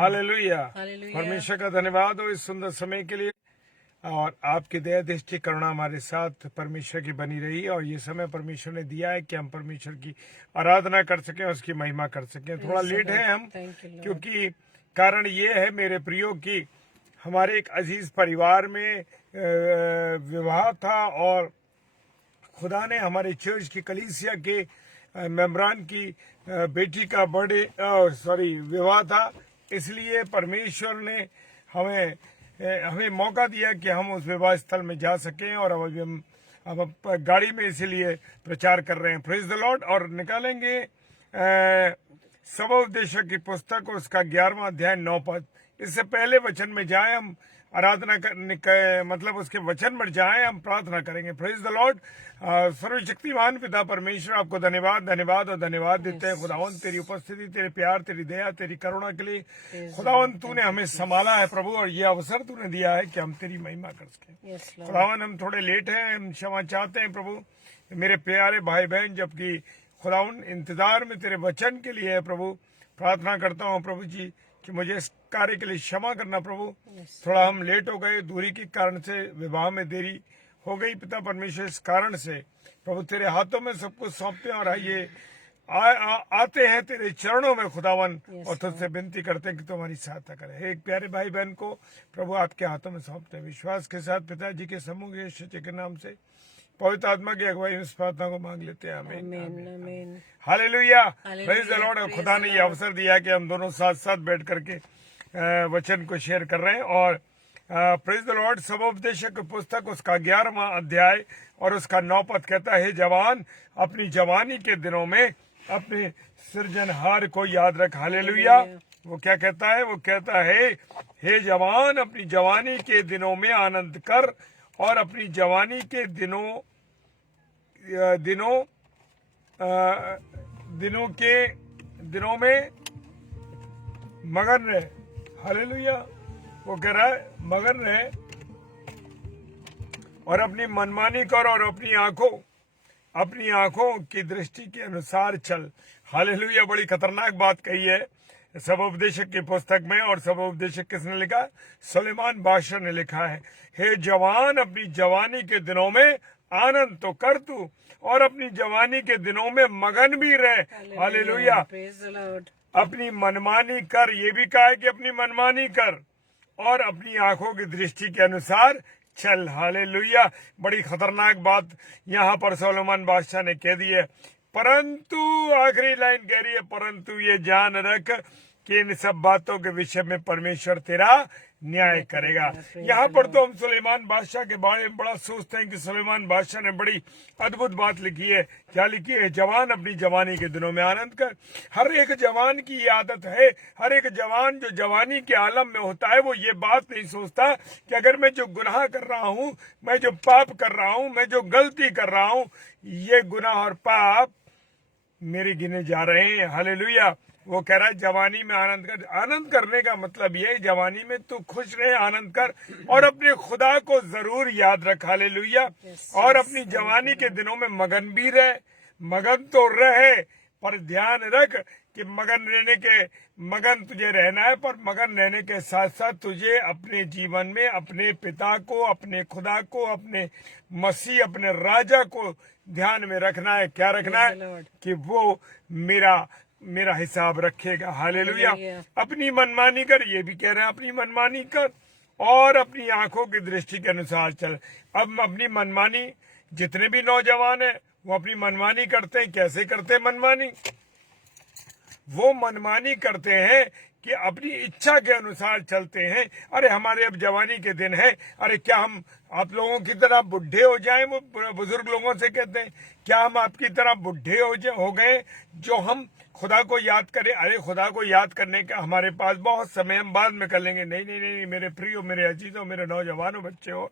Hallelujah. Hallelujah. परमेश्वर का धन्यवाद हो इस सुंदर समय के लिए, और आपकी दया दृष्टि करुणा हमारे साथ परमेश्वर की बनी रही, और ये समय परमेश्वर ने दिया है कि हम परमेश्वर की आराधना कर सकें, उसकी महिमा कर सकें। थोड़ा लेट है हम, क्योंकि कारण ये है मेरे प्रियो की हमारे एक अजीज परिवार में विवाह था, और खुदा ने हमारे चर्च की कलीसिया के मेम्बरान की बेटी का बर्थडे विवाह था। इसलिए परमेश्वर ने हमें मौका दिया कि हम उस विवाह स्थल में जा सकें, और अब गाड़ी में इसीलिए प्रचार कर रहे हैं। Praise the Lord. और निकालेंगे सबोपदेशक की पुस्तक, उसका 11वां अध्याय 9 पद। इससे पहले वचन में जाए हम आराधना करने मतलब उसके वचन में जाए हम प्रार्थना करेंगे। Praise the Lord. सर्वशक्तिमान पिता परमेश्वर, आपको धन्यवाद धन्यवाद और धन्यवाद देते हैं खुदावन, तेरी उपस्थिति, तेरे प्यार, तेरी दया, तेरी करुणा के लिए। खुदावन तूने हमें संभाला है प्रभु, और ये अवसर तूने दिया है कि हम तेरी महिमा कर सकें। खुदावन हम थोड़े लेट हैं, हम क्षमा चाहते हैं प्रभु, मेरे प्यारे भाई बहन, जबकि खुदावन इंतजार में तेरे वचन के लिए है प्रभु। प्रार्थना करता हूँ प्रभु जी कि मुझे इस कार्य के लिए क्षमा करना प्रभु। थोड़ा हम लेट हो गए, दूरी के कारण से विवाह में देरी हो गई पिता परमेश्वर। इस कारण से प्रभु तेरे हाथों में सब कुछ सौंपते हैं, और आइए आते हैं तेरे चरणों में खुदावन, और तुझसे विनती करते हैं कि तुम्हारी सहायता करे। एक प्यारे भाई बहन को प्रभु आपके हाथों में सौंपते हैं, विश्वास के साथ पिताजी के समूह के नाम से पवित्र आत्मा की अगुवाई में इस प्रार्थना को मांग लेते हैं। आमीन। हालेलुया। Praise the Lord. और खुदा ने ये अवसर दिया कि हम दोनों साथ साथ बैठ करके वचन को शेयर कर रहे हैं। और प्रेज द लॉर्ड। सबोपदेशक की पुस्तक, उसका 11वां अध्याय और उसका 9 पद कहता है, हे जवान, अपनी जवानी के दिनों में अपने सृजनहार को याद रख। हालेलुया। वो क्या कहता है? वो कहता है, हे जवान, अपनी जवानी के दिनों में आनंद कर, और अपनी जवानी के दिनों में मगन रहे। हालेलुया। वो कह रहा है मगन रहे, और अपनी मनमानी कर, और अपनी आंखों की दृष्टि के अनुसार चल। हालेलुया। बड़ी खतरनाक बात कही है सबोपदेशक की पुस्तक में। और सबोपदेशक किसने लिखा? सुलेमान बादशाह ने लिखा है। हे जवान, अपनी जवानी के दिनों में आनंद तो कर तू, और अपनी जवानी के दिनों में मगन भी रहे। हालेलुया। अपनी मनमानी कर, ये भी कहा है कि अपनी मनमानी कर, और अपनी आंखों की दृष्टि के अनुसार चल। हालेलुया। बड़ी खतरनाक बात यहाँ पर सुलेमान बादशाह ने कह दी है। परंतु आखिरी लाइन कह रही है, परंतु ये जान रख कि इन सब बातों के विषय में परमेश्वर तेरा न्याय करेगा। यहाँ पर तो हम सुलेमान बादशाह के बारे में बड़ा सोचते हैं कि सुलेमान बादशाह ने बड़ी अद्भुत बात लिखी है। क्या लिखी है? जवान, अपनी जवानी के दिनों में आनंद कर। हर एक जवान की ये आदत है। हर एक जवान जो जवानी के आलम में होता है, वो ये बात नहीं सोचता कि अगर मैं जो गुनाह कर रहा हूँ, मैं जो पाप कर रहा हूँ, मैं जो गलती कर रहा हूँ, ये गुनाह और पाप मेरे गिने जा रहे हैं। हालेलुया। वो कह रहा है जवानी में आनंद कर। आनंद करने का मतलब ये, जवानी में तू खुश रहे, आनंद कर, और अपने खुदा को जरूर याद रख। हालेलुया। और अपनी जवानी के दिनों में मगन भी रहे। मगन तो रहे, पर ध्यान रख कि मगन तुझे रहना है, पर मगन रहने के साथ साथ तुझे अपने जीवन में अपने पिता को, अपने खुदा को, अपने मसीह, अपने राजा को ध्यान में रखना है। क्या रखना है? कि वो मेरा हिसाब रखेगा। हालेलुया। अपनी मनमानी कर, ये भी कह रहे हैं अपनी मनमानी कर, और अपनी आंखों की दृष्टि के अनुसार चल। अब अपनी मनमानी, जितने भी नौजवान हैं वो अपनी मनमानी करते हैं। कैसे करते हैं मनमानी? वो मनमानी करते हैं कि अपनी इच्छा के अनुसार चलते हैं। अरे हमारे अब जवानी के दिन है, अरे क्या हम आप लोगों की तरह बुढ़े हो जाएं? वो बुजुर्ग लोगों से कहते हैं, क्या हम आपकी तरह बुढ़े हो गए जो हम खुदा को याद करें? अरे खुदा को याद करने का हमारे पास बहुत समय, हम बाद में कर लेंगे। नहीं, मेरे प्रियो, मेरे अजीजों, मेरे नौजवानों, बच्चे हो,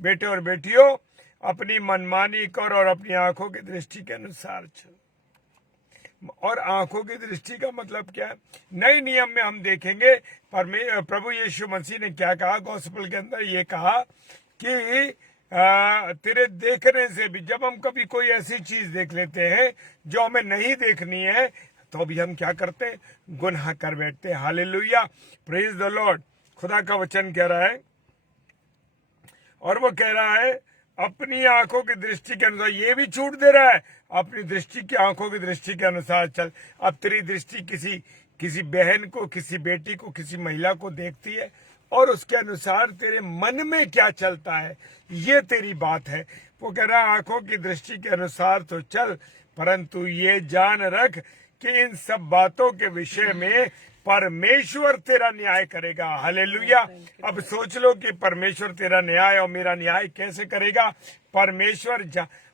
बेटे और बेटियों, अपनी मनमानी कर, और अपनी आंखों की दृष्टि के अनुसार चल। और आंखों की दृष्टि का मतलब क्या है? नए नियम में हम देखेंगे प्रभु यीशु मसीह ने क्या कहा। गॉस्पेल के अंदर ये कहा कि तेरे देखने से भी, जब हम कभी कोई ऐसी चीज देख लेते हैं जो हमें नहीं देखनी है, तो भी हम क्या करते हैं, गुनाह कर बैठते हैं। Hallelujah, praise the Lord. खुदा का वचन कह रहा है, और वो कह रहा है अपनी आंखों की दृष्टि के अनुसार, ये भी छूट दे रहा है, अपनी दृष्टि की आंखों की दृष्टि के अनुसार चल। अब तेरी दृष्टि किसी बहन को, किसी बेटी को, किसी महिला को देखती है और उसके अनुसार तेरे मन में क्या चलता है, ये तेरी बात है। वो कह रहा है आंखों की दृष्टि के अनुसार तो चल, परंतु ये जान रख कि इन सब बातों के विषय में परमेश्वर तेरा न्याय करेगा। हालेलुया। अब सोच लो कि परमेश्वर तेरा न्याय और मेरा न्याय कैसे करेगा। परमेश्वर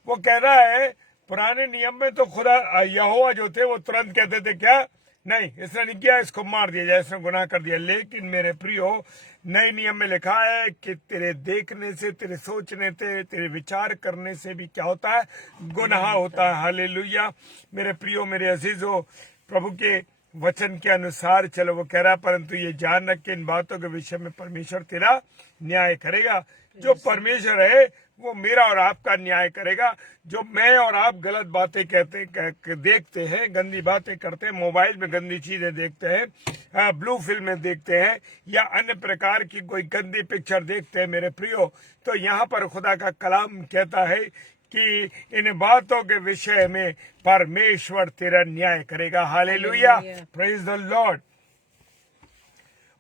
वो कह रहा है, पुराने नियम में तो खुदा यहोवा जो थे वो तुरंत कहते थे क्या, नहीं इसने नहीं किया, इसको मार दिया जाए, इसने गुनाह कर दिया। लेकिन मेरे प्रियो, नए नियम में लिखा है कि तेरे देखने से, तेरे सोचने से, तेरे विचार करने से भी क्या होता है, गुनाह होता है। हालेलुया। मेरे प्रियो, मेरे अजीजों, प्रभु के वचन के अनुसार चलो। वो कह रहा है परंतु ये जान रख के इन बातों के विषय में परमेश्वर तेरा न्याय करेगा। जो परमेश्वर है वो मेरा और आपका न्याय करेगा। जो मैं और आप गलत बातें देखते हैं, गंदी बातें करते हैं, मोबाइल में गंदी चीजें देखते हैं, ब्लू फिल्में देखते हैं, या अन्य प्रकार की कोई गंदी पिक्चर देखते हैं, मेरे प्रियो, तो यहाँ पर खुदा का कलाम कहता है कि इन बातों के विषय में परमेश्वर तेरा न्याय करेगा। Hallelujah, praise the Lord.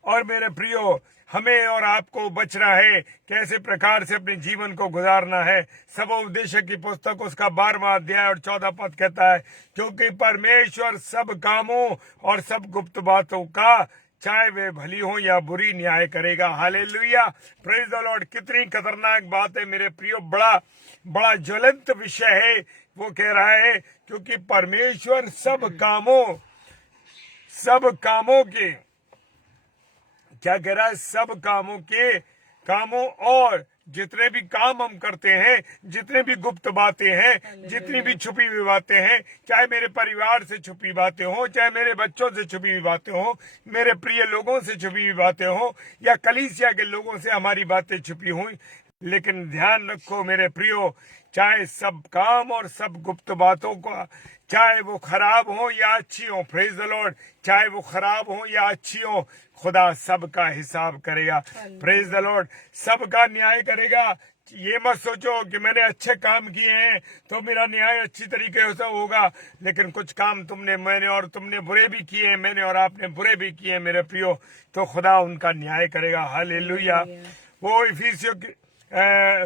और मेरे प्रियो, हमें और आपको बचना है, कैसे प्रकार से अपने जीवन को गुजारना है। सबोपदेशक की पुस्तक उसका 12वां अध्याय और 14 पद कहता है, क्योंकि परमेश्वर सब कामों और सब गुप्त बातों का, चाहे वे भली हो या बुरी, न्याय करेगा। Hallelujah, praise the Lord. कितनी खतरनाक बात है मेरे प्रियो, बड़ा ज्वलंत विषय है। वो कह रहा है क्योंकि परमेश्वर सब कामों के, क्या कह रहा है, सब कामों और जितने भी काम हम करते हैं, जितने भी गुप्त बातें हैं, जितनी भी छुपी हुई बातें हैं, चाहे मेरे परिवार से छुपी बातें हो, चाहे मेरे बच्चों से छुपी हुई बातें हो, मेरे प्रिय लोगों से छुपी हुई बातें हो, या कलीसिया के लोगों से हमारी बातें छुपी हुई, लेकिन ध्यान रखो मेरे प्रियो, चाहे सब काम और सब गुप्त बातों का, चाहे वो खराब हो या अच्छी हो, प्रेज द लॉर्ड, चाहे वो खराब हो या अच्छी हो, खुदा सबका हिसाब करेगा। प्रेज द लॉर्ड, सबका न्याय करेगा। ये मत सोचो कि मैंने अच्छे काम किए हैं तो मेरा न्याय अच्छी तरीके से होगा, लेकिन कुछ काम मैंने और तुमने बुरे भी किए हैं, मैंने और आपने बुरे भी किए हैं मेरे प्रियो, तो खुदा उनका न्याय करेगा। हालेलुया। वो इफिसियों की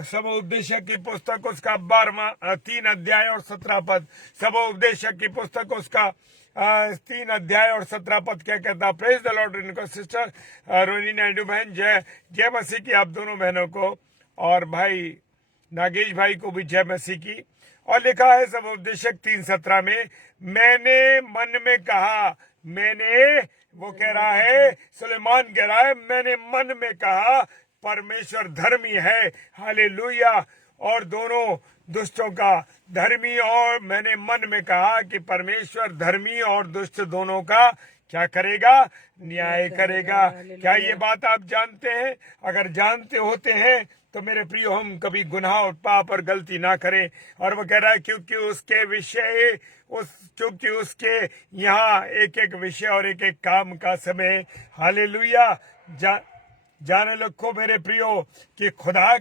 सबोपदेशक की पुस्तक उसका 12वां 3 अध्याय और 17 पद, सबोपदेशक की पुस्तक उसका 3 अध्याय और 17 पद क्या कहता। Praise the Lord. इनको सिस्टर रोनी नायडू बहन, जय मसीह की आप दोनों बहनों को, और भाई नागेश भाई को भी जय मसीह की। और लिखा है सबोपदेशक 3:17 में, मैंने मन में कहा, वो कह रहा है, सुलेमान कह रहा है, मैंने मन में कहा परमेश्वर धर्मी है। हालेलुया। और दोनों दुष्टों का धर्मी, और मैंने मन में कहा कि परमेश्वर धर्मी और दुष्ट दोनों का क्या करेगा, न्याय करेगा। क्या ये बात आप जानते हैं? अगर जानते होते हैं तो मेरे प्रियो, हम कभी गुनाह और पाप और गलती ना करें। और वो कह रहा है क्योंकि उसके यहाँ एक एक विषय और एक एक काम का समय। हालेलुया। जाने रखो मेरे प्रियो कि खुदा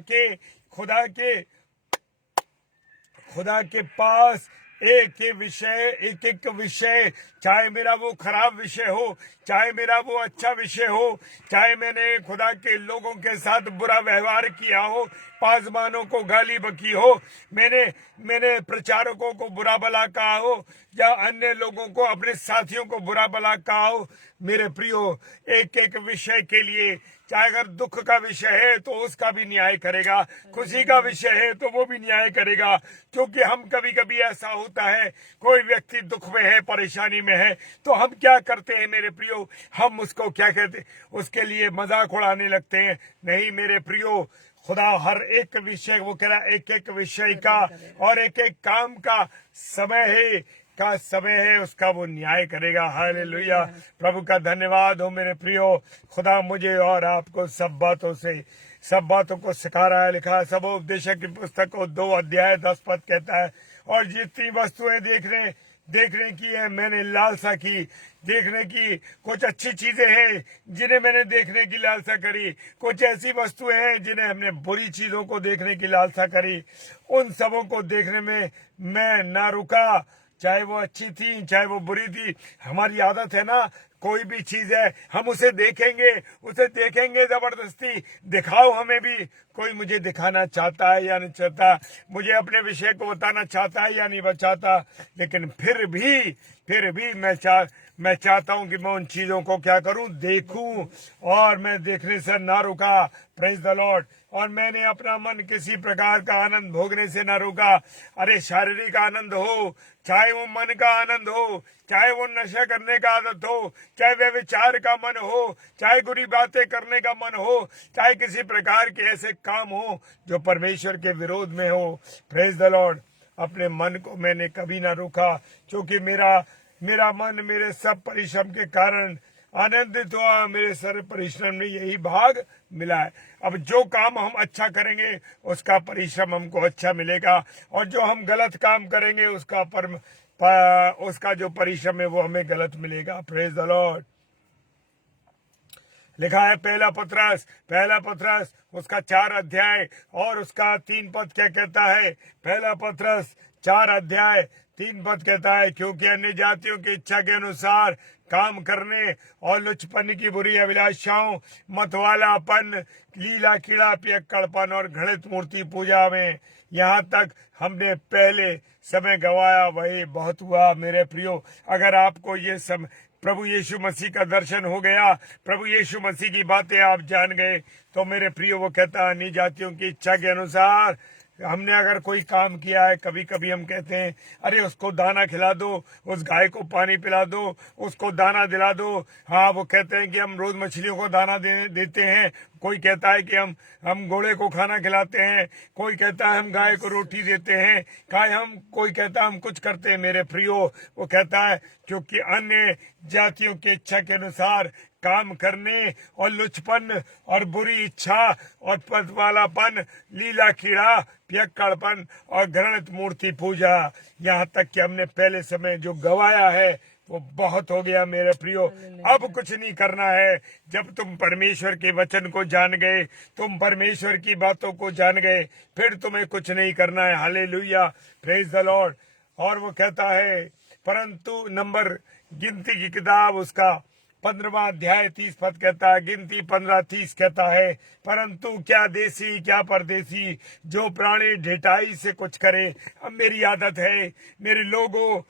के पास एक एक विषय, चाहे मेरा वो खराब विषय हो, चाहे मेरा वो अच्छा विषय हो, चाहे मैंने खुदा के लोगों के साथ बुरा व्यवहार किया हो, पासवानों को गाली बकी हो, मैंने प्रचारकों को बुरा भला कहा हो, या अन्य लोगों को, अपने साथियों को बुरा भला कहा हो, मेरे प्रियो, एक एक विषय के लिए, चाहे अगर दुख का विषय है तो उसका भी न्याय करेगा, खुशी का विषय है तो वो भी न्याय करेगा। क्योंकि हम कभी कभी ऐसा होता है, कोई व्यक्ति दुख में है, परेशानी में है, तो हम क्या करते हैं मेरे प्रियो, हम उसको क्या कहते, उसके लिए मजाक उड़ाने लगते हैं। नहीं मेरे प्रियो, खुदा हर एक विषय, वो कह रहा है एक एक विषय का और एक एक काम का समय है उसका वो न्याय करेगा। हालेलुया। प्रभु का धन्यवाद हो मेरे प्रियो। खुदा मुझे और आपको सब बातों को सिखा रहा है। लिखा है सबोपदेशक की पुस्तक को 2 अध्याय 10 पद कहता है, और जितनी वस्तुएं देखने की है, मैंने लालसा की देखने की। कुछ अच्छी चीजें हैं जिन्हें मैंने देखने की लालसा करी, कुछ ऐसी वस्तुएं हैं जिन्हें हमने बुरी चीजों को देखने की लालसा करी। उन सबों को देखने में मैं ना रुका, चाहे वो अच्छी थी चाहे वो बुरी थी। हमारी आदत है ना, कोई भी चीज है हम उसे देखेंगे जबरदस्ती, दिखाओ हमें भी। कोई मुझे दिखाना चाहता है या नहीं चाहता, मुझे अपने विषय को बताना चाहता है या नहीं बताता, लेकिन फिर भी मैं चाहता हूं कि मैं उन चीजों को क्या करूं, देखूं। और मैं देखने से ना रुका, प्रेज द लॉर्ड। और मैंने अपना मन किसी प्रकार का आनंद भोगने से ना रोका। अरे शारीरिक आनंद हो, चाहे वो मन का आनंद हो, चाहे वो नशा करने का आदत हो, चाहे वे विचार का मन हो, चाहे बुरी बातें करने का मन हो, चाहे किसी प्रकार के ऐसे काम हो जो परमेश्वर के विरोध में हो, प्रेज द लॉर्ड। अपने मन को मैंने कभी ना रोका, क्योंकि मेरा मन मेरे सब परिश्रम के कारण आनंदित हुआ। मेरे सारे परिश्रम में यही भाग मिला है। अब जो काम हम अच्छा करेंगे उसका परिश्रम हमको अच्छा मिलेगा, और जो हम गलत काम करेंगे उसका जो परिश्रम है वो हमें गलत मिलेगा। Praise the Lord. लिखा है पहला पत्रस उसका 4 अध्याय और उसका 3 पद क्या कहता है। पहला पत्रस 4 अध्याय 3 पद कहता है, क्योंकि अन्य जातियों की इच्छा के अनुसार काम करने और लुचपन की बुरी अभिलाषाओं, मतवालापन, लीला कीड़ा, पियक्कड़पन और घृणित मूर्ति पूजा में यहाँ तक हमने पहले समय गवाया, वही बहुत हुआ। मेरे प्रियो, अगर आपको ये सब प्रभु यीशु मसीह का दर्शन हो गया, प्रभु यीशु मसीह की बातें आप जान गए, तो मेरे प्रियो वो कहता है अन्य जातियों की इच्छा के अनुसार हमने अगर कोई काम किया है, कभी कभी हम कहते हैं अरे उसको दाना खिला दो, उस गाय को पानी पिला दो, उसको दाना दिला दो। हाँ, वो कहते हैं कि हम रोज मछलियों को दाना देते हैं। कोई कहता है कि हम घोड़े को खाना खिलाते हैं, कोई कहता है हम गाय को रोटी देते हैं, कोई कहता है हम कुछ करते हैं। मेरे प्रियो, वो कहता है क्योंकि अन्य जातियों की इच्छा के अनुसार काम करने और लुचपन और बुरी इच्छा और पद वालापन, लीला कीड़ा, पियक्कड़पन और घृणित मूर्ति पूजा, यहाँ तक कि हमने पहले समय जो गवाया है वो बहुत हो गया। मेरे प्रियो, अब कुछ नहीं करना है। जब तुम परमेश्वर के वचन को जान गए, तुम परमेश्वर की बातों को जान गए, फिर तुम्हें कुछ नहीं करना है। Hallelujah, praise the Lord. और वो कहता है, परंतु नंबर गिनती की किताब उसका 15वां अध्याय 30 पद कहता है, गिनती 15:30 कहता है, परंतु क्या देसी क्या परदेसी जो प्राणी ढिठाई से कुछ करे। अब मेरी आदत है, मेरे लोगों,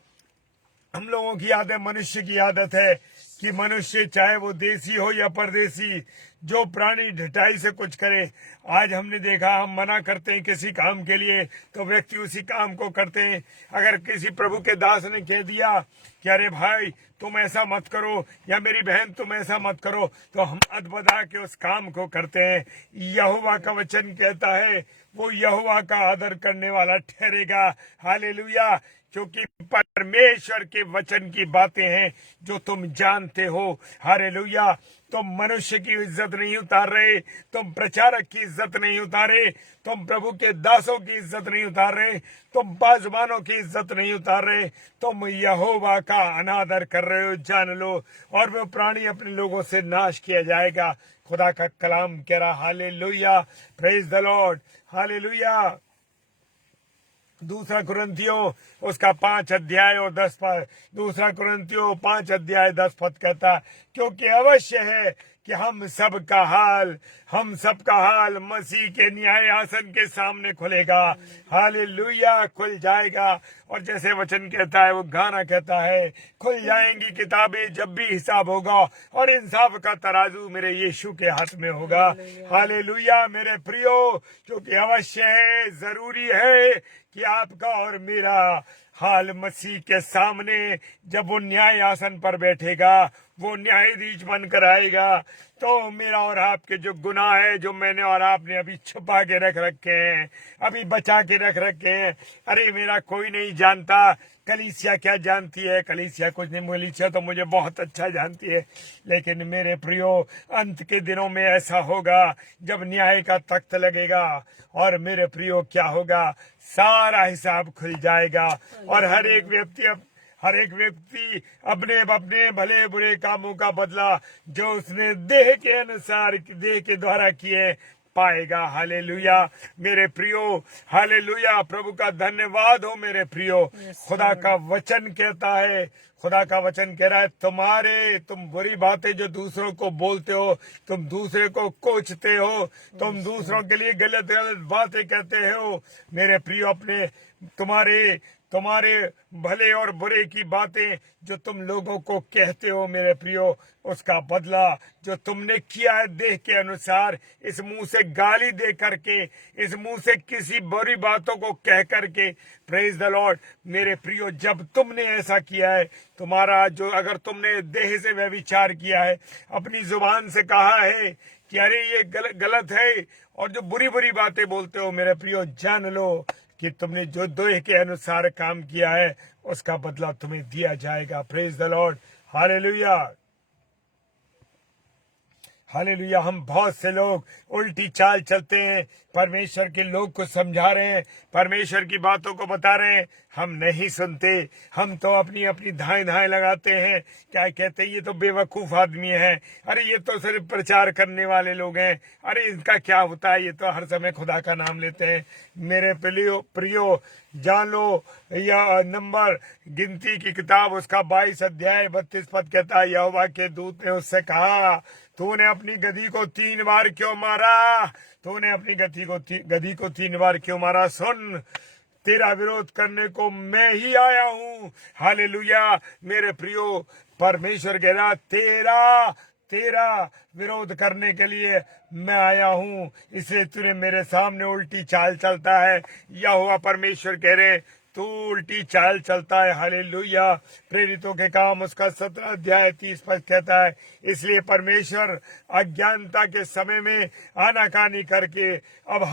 हम लोगों की आदत, मनुष्य की आदत है कि मनुष्य चाहे वो देसी हो या परदेसी, जो प्राणी ढिठाई से कुछ करे। आज हमने देखा, हम मना करते हैं किसी काम के लिए तो व्यक्ति उसी काम को करते हैं। अगर किसी प्रभु के दास ने कह दिया कि अरे भाई तुम ऐसा मत करो, या मेरी बहन तुम ऐसा मत करो, तो हम अदबदा के उस काम को करते हैं। यहोवा का वचन कहता है वो यहोवा का आदर करने वाला ठहरेगा। हालेलुया, क्योंकि परमेश्वर के वचन की बातें हैं जो तुम जानते हो। हालेलुया, तुम मनुष्य की इज्जत नहीं उतार रहे, तुम प्रचारक की इज्जत नहीं उतारे, तुम प्रभु के दासों की इज्जत नहीं उतार रहे, तुम बाजबानों की इज्जत नहीं उतार रहे, तुम यहोवा का अनादर कर रहे हो। जान लो, और वो प्राणी अपने लोगों से नाश किया जाएगा। खुदा का कलाम कह रहा, hallelujah, praise the Lord, hallelujah. दूसरा कुरिन्थियों उसका 5 अध्याय और 10 पद, दूसरा कुरिन्थियों 5 अध्याय 10 पद कहता, क्योंकि अवश्य है कि हम सबका हाल मसीह के न्याय आसन के सामने खुलेगा। हालेलुया, खुल जाएगा। और जैसे वचन कहता है, वो गाना कहता है, खुल जाएंगी किताबें जब भी हिसाब होगा, और इंसाफ का तराजू मेरे यीशु के हाथ में होगा। हालेलुया, मेरे प्रियो, क्योंकि अवश्य है, जरूरी है कि आपका और मेरा हाल मसीह के सामने, जब वो न्याय आसन पर बैठेगा, वो न्यायाधीश बनकर आएगा, तो मेरा और आपके जो गुनाह है, जो मैंने और आपने अभी छुपा के रख रखे हैं, अभी बचा के रख रखे हैं, अरे मेरा कोई नहीं जानता। कलीसिया क्या जानती है? कलीसिया कुछ नहीं, कलीसिया तो मुझे बहुत अच्छा जानती है। लेकिन मेरे प्रियो, अंत के दिनों में ऐसा होगा जब न्याय का तख्त लगेगा, और मेरे प्रियो क्या होगा, सारा हिसाब खुल जाएगा, और हर एक व्यक्ति हर एक व्यक्ति अपने अपने भले बुरे कामों का बदला जो उसने देह के अनुसार, देह के द्वारा किए, पाएगा। हालेलुया मेरे प्रियो, हालेलुया, प्रभु का धन्यवाद हो मेरे प्रियो। खुदा का वचन कहता है, खुदा का वचन कह रहा है, तुम बुरी बातें जो दूसरों को बोलते हो, तुम दूसरे को कोचते हो, तुम दूसरों के लिए गलत गलत बातें कहते हो मेरे प्रियो, अपने तुम्हारे भले और बुरे की बातें जो तुम लोगों को कहते हो मेरे प्रियो, उसका बदला जो तुमने किया है देह के अनुसार, इस मुंह से गाली दे करके, इस मुंह से किसी बुरी बातों को कह करके, प्रेज द लॉर्ड मेरे प्रियो, जब तुमने ऐसा किया है, तुम्हारा जो, अगर तुमने देह से व्यभिचार किया है, अपनी जुबान से कहा है कि अरे ये गलत है, और जो बुरी बुरी बातें बोलते हो मेरे प्रियो, जान लो कि तुमने जो देह के अनुसार काम किया है उसका बदला तुम्हें दिया जाएगा। Praise the Lord, hallelujah, hallelujah. हम बहुत से लोग उल्टी चाल चलते हैं, परमेश्वर के लोग को समझा रहे हैं, परमेश्वर की बातों को बता रहे हैं, हम नहीं सुनते, हम तो अपनी अपनी धाएं धाएं लगाते हैं। क्या कहते हैं, ये तो बेवकूफ आदमी है, अरे ये तो सिर्फ प्रचार करने वाले लोग हैं, अरे इनका क्या होता है, ये तो हर समय खुदा का नाम लेते हैं। मेरे प्रियो जान लो, यह नंबर गिनती की किताब उसका 22 अध्याय 32 पद कहता है, यहोवा के दूत ने उससे कहा, तूने अपनी गधी को 3 बार क्यों मारा? तूने अपनी गधी को 3 बार क्यों मारा? सुन, तेरा विरोध करने को मैं ही आया हूँ। हालेलुया मेरे प्रियो, परमेश्वर कह रहा, तेरा विरोध करने के लिए मैं आया हूँ, इसलिए तूने मेरे सामने उल्टी चाल चलता है। यहोवा परमेश्वर कह रहे, तू उल्टी चाल चलता है। हालेलुया। प्रेरितों के काम उसका 17 अध्याय 30 पद कहता है, इसलिए परमेश्वर अज्ञानता के समय में आनाकानी करके अब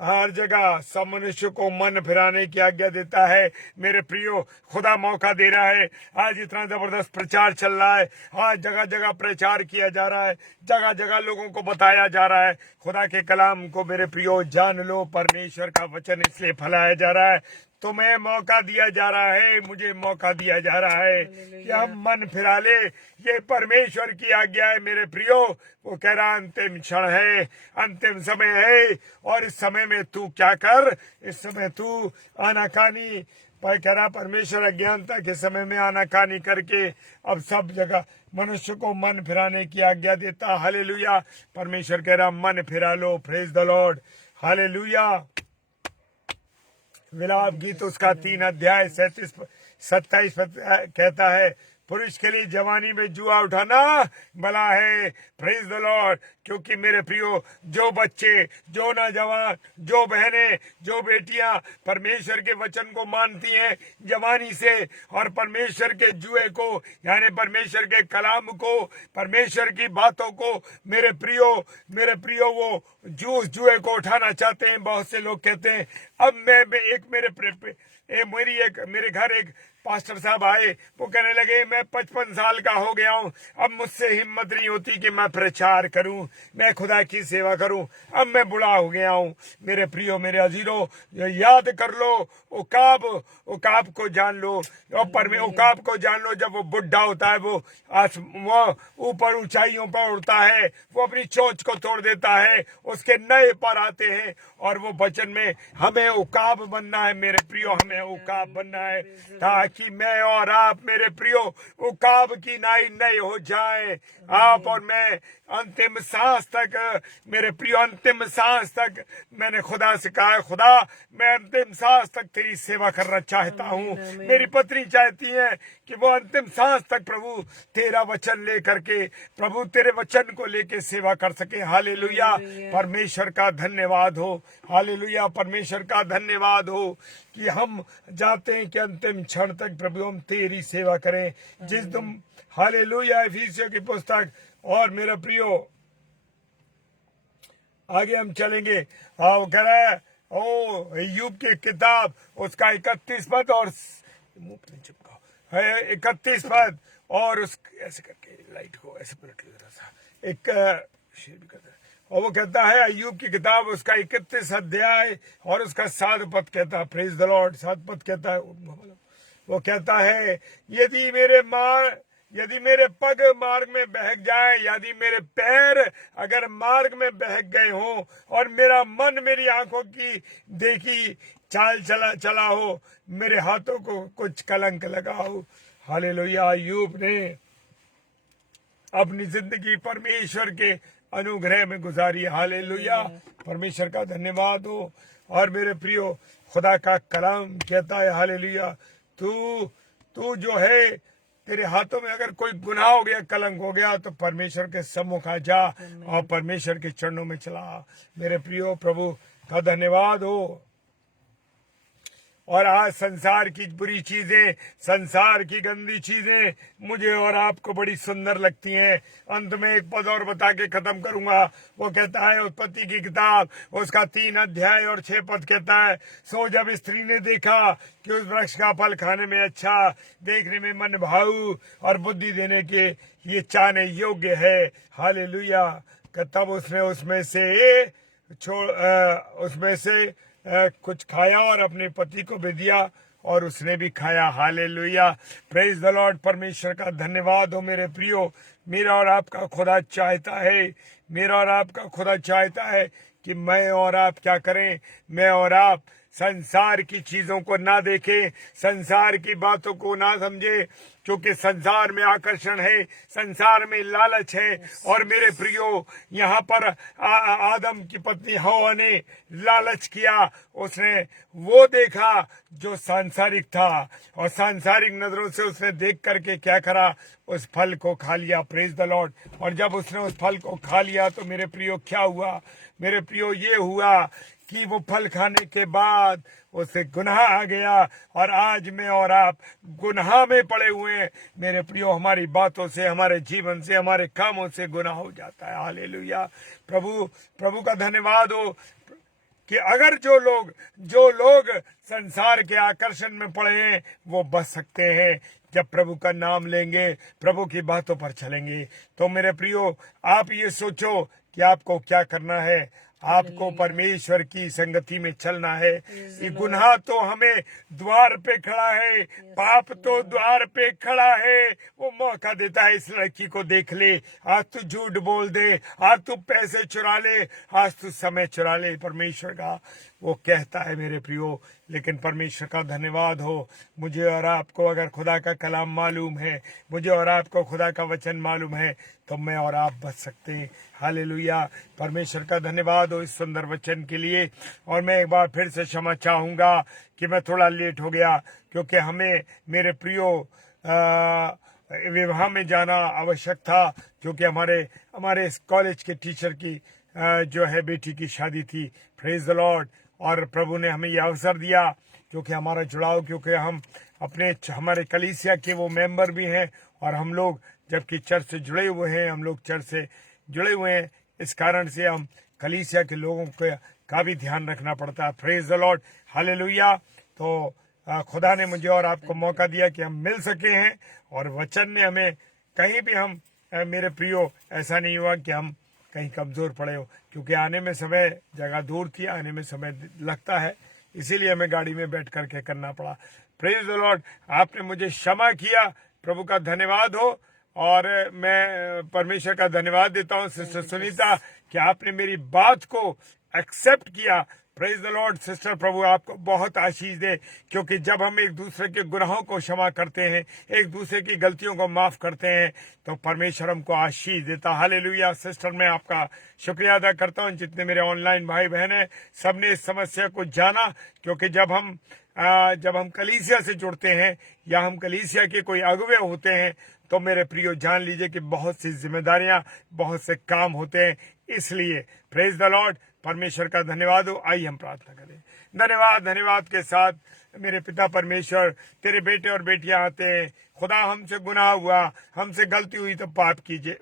हर जगह सब मनुष्य को मन फिराने की आज्ञा देता है। मेरे प्रियो, खुदा मौका दे रहा है। आज इतना जबरदस्त प्रचार चल रहा है, आज जगह जगह प्रचार किया जा रहा है, जगह जगह लोगों को बताया जा रहा है खुदा के कलाम को। मेरे प्रियो जान लो, परमेश्वर का वचन इसलिए फैलाया जा रहा है, तुम्हें मौका दिया जा रहा है, मुझे मौका दिया जा रहा है कि हम मन फिरा ले। ये परमेश्वर की आज्ञा है मेरे प्रियो। वो कह रहा अंतिम क्षण है, अंतिम समय है, और इस समय में तू क्या कर, इस समय तू आनाकानी पर कह रहा, परमेश्वर अज्ञानता के समय में आनाकानी करके अब सब जगह मनुष्य को मन फिराने की आज्ञा देता। हालेलुया। परमेश्वर कह रहा मन फिरा लो। Praise the Lord, hallelujah. विलाप गीत उसका 3 अध्याय 27 कहता है, पुरुष के लिए जवानी में जुआ उठाना भला है। Praise the Lord. क्योंकि मेरे प्रियो, जो बच्चे, जो नौजवान, जो बहनें, जो बेटियां परमेश्वर के वचन को मानती हैं जवानी से, और परमेश्वर के जुए को, यानी परमेश्वर के कलाम को, परमेश्वर की बातों को, मेरे प्रियो वो जुए को उठाना चाहते हैं। बहुत से लोग कहते हैं, अब मेरे घर एक पास्टर साहब आए, वो कहने लगे, मैं 55 साल का हो गया हूँ, अब मुझसे हिम्मत नहीं होती कि मैं प्रचार करूं, मैं खुदा की सेवा करूं, अब मैं बूढ़ा हो गया हूँ। मेरे प्रियो, मेरे अजीजों, याद कर लो, उकाब को जान लो, और उकाब को जान लो। जब वो बुढ़ा होता है, वो ऊपर ऊंचाइयों पर उड़ता है, वो अपनी चोंच को तोड़ देता है, उसके नए पर आते हैं, और वो वचन में हमें उकाब बनना है मेरे प्रियो, हमें उकाब बनना है, ताकि मैं और आप मेरे प्रियो उकाब की नाई नई हो जाए। आप और मैं अंतिम सांस तक, मेरे प्रियो, अंतिम सांस तक मैंने खुदा से कहा, खुदा मैं अंतिम सांस तक तेरी सेवा करना चाहता हूँ। मेरी पत्नी चाहती है कि वो अंतिम सांस तक प्रभु तेरा वचन ले करके, प्रभु तेरे वचन को लेके सेवा कर सके। हालेलुया। परमेश्वर का धन्यवाद हो। हालेलुया। परमेश्वर का धन्यवाद हो कि हम जाते हैं कि अंतिम क्षण तक प्रभु हम तेरी सेवा करें। जिस तुम, हालेलुया, इफिसियों की पुस्तक, और मेरे प्रियो आगे हम चलेंगे। वो कह रहा है, ओ अय्यूब की किताब उसका 31 पद और मुंह पे चिपकाओ है, 31 पद, और उस ऐसे करके लाइट को ऐसे पलट लो जरा सा, एक शेर भी करता है, और वो कहता है अय्यूब की किताब उसका 31 अध्याय और उसका 7 पद कहता है, प्रेज द लॉर्ड, 7 पद कहता है, वो कहता है यदि मेरे पग मार्ग में बहक जाए, यदि मेरे पैर अगर मार्ग में बहक गए हों, और मेरा मन मेरी आंखों की देखी चाल चला हो, मेरे हाथों को कुछ कलंक लगा हो। हालेलुया। अय्यूब ने अपनी जिंदगी परमेश्वर के अनुग्रह में गुजारी। हालेलुया। परमेश्वर का धन्यवाद हो। और मेरे प्रियो, खुदा का कलाम कहता है, हालेलुया, तू जो है, तेरे हाथों में अगर कोई गुनाह हो गया, कलंक हो गया, तो परमेश्वर के सम्मुख आ जा और परमेश्वर के चरणों में चला। मेरे प्रियो, प्रभु का धन्यवाद हो। और आज संसार की बुरी चीजें, संसार की गंदी चीजें मुझे और आपको बड़ी सुंदर लगती हैं। अंत में एक पद और बता के खत्म करूंगा। वो कहता है, उत्पत्ति की किताब उसका 3 अध्याय और 6 पद कहता है, सो जब स्त्री ने देखा कि उस वृक्ष का फल खाने में अच्छा, देखने में मन भाऊ और बुद्धि देने के ये चाहने योग्य है, हालेलुया, तब उसने उसमें से कुछ खाया और अपने पति को भी दिया और उसने भी खाया। हालेलुया। Praise the Lord. परमेश्वर का धन्यवाद हो। मेरे प्रियो, मेरा और आपका खुदा चाहता है कि मैं और आप क्या करें, मैं और आप संसार की चीजों को ना देखें, संसार की बातों को ना समझे, क्योंकि संसार में आकर्षण है, संसार में लालच है। और मेरे प्रियो, यहाँ पर आदम की पत्नी हव्वा ने लालच किया, उसने वो देखा जो सांसारिक था, और सांसारिक नजरों से उसने देख करके क्या करा, उस फल को खा लिया। Praise the Lord. और जब उसने उस फल को खा लिया तो मेरे प्रियो क्या हुआ? मेरे प्रियो, ये हुआ कि वो फल खाने के बाद उसे गुनाह आ गया, और आज मैं और आप गुनाह में पड़े हुए हैं। मेरे प्रियो, हमारी बातों से, हमारे जीवन से, हमारे कामों से गुनाह हो जाता है। हालेलुया। प्रभु का धन्यवाद हो कि अगर जो लोग संसार के आकर्षण में पड़े हैं, वो बच सकते हैं जब प्रभु का नाम लेंगे, प्रभु की बातों पर चलेंगे। तो मेरे प्रियो, आप ये सोचो कि आपको क्या करना है। आपको परमेश्वर की संगति में चलना है। ये गुनाह तो हमें द्वार पे खड़ा है, पाप तो द्वार पे खड़ा है। वो मौका देता है, इस लड़की को देख ले, आज तू झूठ बोल दे, आज तू पैसे चुरा ले, आज तू समय चुरा ले। परमेश्वर का वो कहता है मेरे प्रियो, लेकिन परमेश्वर का धन्यवाद हो, मुझे और आपको अगर खुदा का कलाम मालूम है, मुझे और आपको खुदा का वचन मालूम है, तो मैं और आप बच सकते हैं। हालेलुया। परमेश्वर का धन्यवाद हो इस सुंदर वचन के लिए। और मैं एक बार फिर से क्षमा चाहूंगा कि मैं थोड़ा लेट हो गया, क्योंकि हमें मेरे प्रियो विवाह में जाना आवश्यक था, क्योंकि हमारे कॉलेज के टीचर की जो है बेटी की शादी थी। Praise the Lord. और प्रभु ने हमें यह अवसर दिया, क्योंकि हमारा जुड़ाव, क्योंकि हम हमारे कलीसिया के वो मेंबर भी हैं, और हम लोग जबकि चर्च से जुड़े हुए हैं, हम लोग चर्च से जुड़े हुए हैं, इस कारण से हम कलीसिया के लोगों का भी ध्यान रखना पड़ता है। Praise the Lord. हालेलुया। तो खुदा ने मुझे और आपको मौका दिया कि हम मिल सके हैं, और वचन ने हमें कहीं भी मेरे प्रियो, ऐसा नहीं हुआ कि हम कहीं कमजोर पड़े हो, क्योंकि आने में समय, जगह दूर थी, आने में समय लगता है, इसीलिए हमें गाड़ी में बैठ करके करना पड़ा। Praise the Lord. आपने मुझे क्षमा किया, प्रभु का धन्यवाद हो। और मैं परमेश्वर का धन्यवाद देता हूँ सिस्टर सुनीता कि आपने मेरी बात को एक्सेप्ट किया। Praise the Lord. सिस्टर, प्रभु आपको बहुत आशीष दे, क्योंकि जब हम एक दूसरे के गुनाहों को क्षमा करते हैं, एक दूसरे की गलतियों को माफ करते हैं, तो परमेश्वर हमको आशीष देता। हालेलुया। सिस्टर, मैं आपका शुक्रिया अदा करता हूं। जितने मेरे ऑनलाइन भाई बहन हैं, सबने इस समस्या को जाना, क्योंकि जब हम कलीसिया से जुड़ते हैं, या हम कलीसिया के कोई अगुवे होते हैं, तो मेरे प्रियो जान लीजिए कि बहुत सी जिम्मेदारियां, बहुत से काम होते हैं। इसलिए प्रेज द लॉर्ड। परमेश्वर का धन्यवाद हो। आइए हम प्रार्थना करें। धन्यवाद के साथ मेरे पिता परमेश्वर, तेरे बेटे और बेटियां आते हैं। खुदा, हमसे गुनाह हुआ, हमसे गलती हुई तो पाप कीजिए,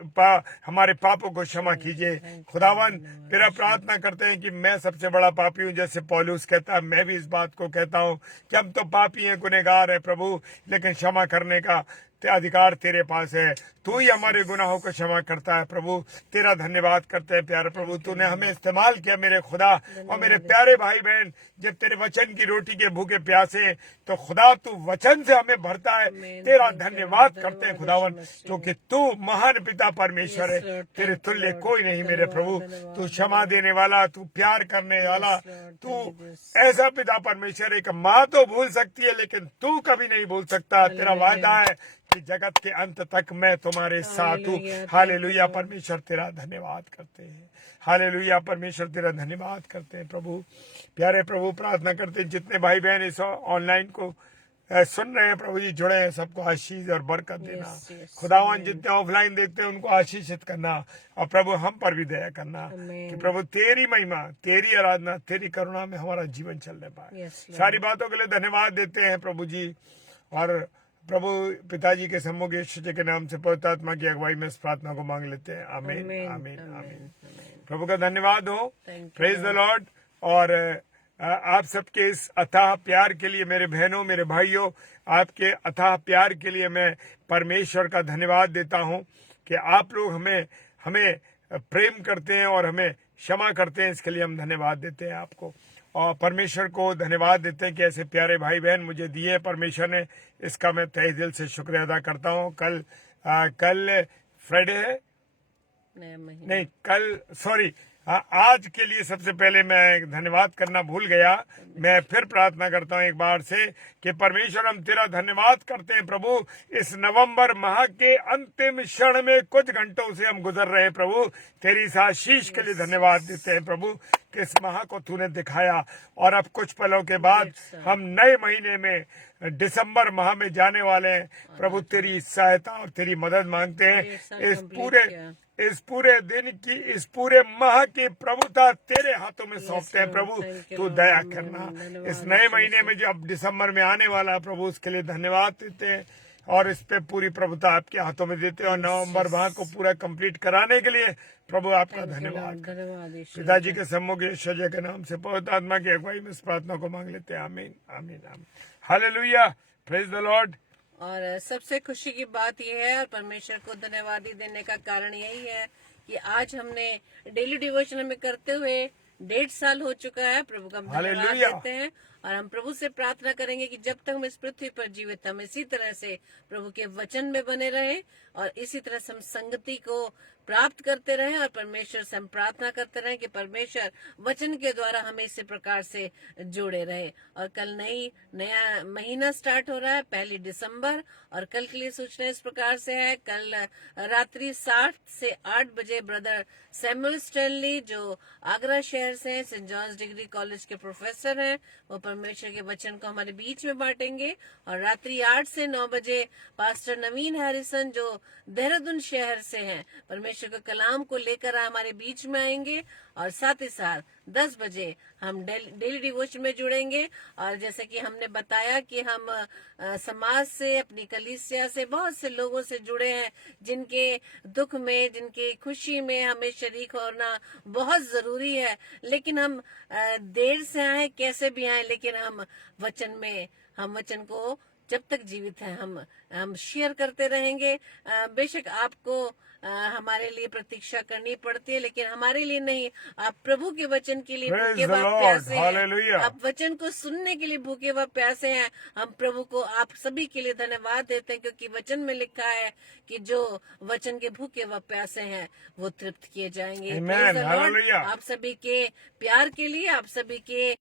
हमारे पापों को क्षमा कीजिए। खुदावन, तेरा प्रार्थना करते हैं कि मैं सबसे बड़ा पापी हूँ, जैसे पौलुस कहता है, मैं भी इस बात को कहता हूँ कि हम तो पापी हैं, गुनहगार है प्रभु, लेकिन क्षमा करने का अधिकार तेरे पास है। तू ही हमारे गुनाहों को क्षमा करता है प्रभु। तेरा धन्यवाद करते हैं प्यारे प्रभु, तूने हमें इस्तेमाल किया मेरे खुदा। और मेरे प्यारे भाई बहन, जब तेरे वचन की रोटी के भूखे प्यासे, तो खुदा तू वचन से हमें भरता है। तेरा धन्यवाद करते हैं खुदावन, क्योंकि तू महान पिता परमेश्वर है। तेरे तुल्य कोई नहीं मेरे प्रभु। तू क्षमा देने वाला, तू प्यार करने वाला, तू ऐसा पिता परमेश्वर है कि माँ तो भूल सकती है लेकिन तू कभी नहीं भूल सकता। तेरा वादा है कि जगत के अंत तक मैं तुम्हारे साथ हूँ। हालेलुया परमेश्वर, तेरा धन्यवाद करते हैं। हालेलुया परमेश्वर, तेरा धन्यवाद करते हैं प्रभु। प्यारे प्रभु, प्रार्थना करते हैं जितने भाई बहन इस ऑनलाइन को सुन रहे हैं प्रभु जी, जुड़े हैं, सबको आशीष और बरकत देना। खुदावन जितने ऑफलाइन देखते हैं उनको आशीषित करना, और प्रभु हम पर भी दया करना कि प्रभु तेरी महिमा, तेरी आराधना, तेरी करुणा में हमारा जीवन चलने पाए। सारी बातों के लिए धन्यवाद देते हैं प्रभु जी। और प्रभु पिताजी के सम्मुख यीशु के नाम से पवित्र आत्मा की अगुवाई में इस प्रार्थना को मांग लेते हैं। आमीन आमीन आमीन। प्रभु का धन्यवाद हो। Praise the Lord. और आप सबके इस अथाह प्यार के लिए, मेरे बहनों, मेरे भाइयों, आपके अथाह प्यार के लिए मैं परमेश्वर का धन्यवाद देता हूं कि आप लोग हमें प्रेम करते हैं और हमें क्षमा करते हैं। इसके लिए हम धन्यवाद देते हैं आपको, और परमेश्वर को धन्यवाद देते हैं कि ऐसे प्यारे भाई बहन मुझे दिए परमेश्वर ने। इसका मैं तहे दिल से शुक्रिया अदा करता हूँ। कल फ्राइडे है, नहीं कल, सॉरी, आज के लिए सबसे पहले मैं धन्यवाद करना भूल गया। मैं फिर प्रार्थना करता हूँ एक बार से कि परमेश्वर हम तेरा धन्यवाद करते हैं प्रभु। इस नवंबर माह के अंतिम क्षण में कुछ घंटों से हम गुजर रहे हैं प्रभु, तेरी इस आशीष के लिए धन्यवाद देते हैं प्रभु कि इस माह को तूने दिखाया। और अब कुछ पलों के बाद हम नए महीने में दिसंबर माह में जाने वाले हैं प्रभु। तेरी सहायता और तेरी मदद मांगते हैं। इस पूरे दिन की, इस पूरे माह की प्रभुता तेरे हाथों में सौंपते हैं प्रभु। तू दया करना। इस नए महीने में जो अब दिसंबर में आने वाला है प्रभु, उसके लिए धन्यवाद देते हैं और इस पे पूरी प्रभुता आपके हाथों में देते हैं। और नवंबर माह को पूरा कंप्लीट कराने के लिए प्रभु आपका धन्यवाद। पिताजी के सम्मुख यीशु के नाम से पवित्र आत्मा की अगुवाई में इस प्रार्थना को मांग लेते हैं। आमीन आमीन आमीन। Hallelujah, praise the Lord. और सबसे खुशी की बात यह है, और परमेश्वर को धन्यवाद देने का कारण यही है कि आज हमने डेली डिवोशन में करते हुए 1.5 साल हो चुका है। प्रभु का धन्यवाद देते हैं और हम प्रभु से प्रार्थना करेंगे कि जब तक हम इस पृथ्वी पर जीवित, हम इसी तरह से प्रभु के वचन में बने रहें और इसी तरह से हम संगति को प्राप्त करते रहें। और परमेश्वर से हम प्रार्थना करते रहें कि परमेश्वर वचन के द्वारा हमें इसी प्रकार से जोड़े रहे। और कल नया महीना स्टार्ट हो रहा है, 1 दिसंबर, और कल के लिए सूचना इस प्रकार से है। कल रात्रि 7 से 8 बजे ब्रदर सैमुअल स्टैनली, जो आगरा शहर से हैं, सेंट जॉन्स डिग्री कॉलेज के प्रोफेसर हैं, वो परमेश्वर के वचन को हमारे बीच में बांटेंगे। और रात्रि 8 से 9 बजे पास्टर नवीन हैरिसन, जो देहरादून शहर से हैं, परमेश्वर के कलाम को लेकर हमारे बीच में आएंगे। और साथ ही साथ 10 बजे हम डेली डिवोशन में जुड़ेंगे। और जैसे कि हमने बताया कि हम समाज से, अपनी कलीसिया से, बहुत से लोगों से जुड़े हैं जिनके दुख में, जिनकी खुशी में हमें शरीक होना बहुत जरूरी है। लेकिन हम देर से आए, कैसे भी आए, लेकिन हम वचन को जब तक जीवित है हम शेयर करते रहेंगे। बेशक आपको हमारे लिए प्रतीक्षा करनी पड़ती है, लेकिन हमारे लिए नहीं, आप प्रभु के वचन के लिए भूखे व प्यासे हैं। आप वचन को सुनने के लिए भूखे व प्यासे हैं। हम प्रभु को, आप सभी के लिए धन्यवाद देते हैं, क्योंकि वचन में लिखा है कि जो वचन के भूखे व प्यासे हैं वो तृप्त किए जाएंगे। आप सभी के प्यार के लिए, आप सभी के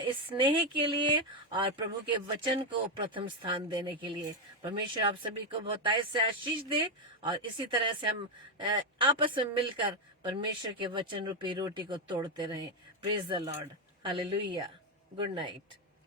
इस स्नेह के लिए और प्रभु के वचन को प्रथम स्थान देने के लिए परमेश्वर आप सभी को बहुतायत से आशीष दे। और इसी तरह से हम आपस में मिलकर परमेश्वर के वचन रूपी रोटी को तोड़ते रहें। Praise the Lord. Hallelujah. Good night.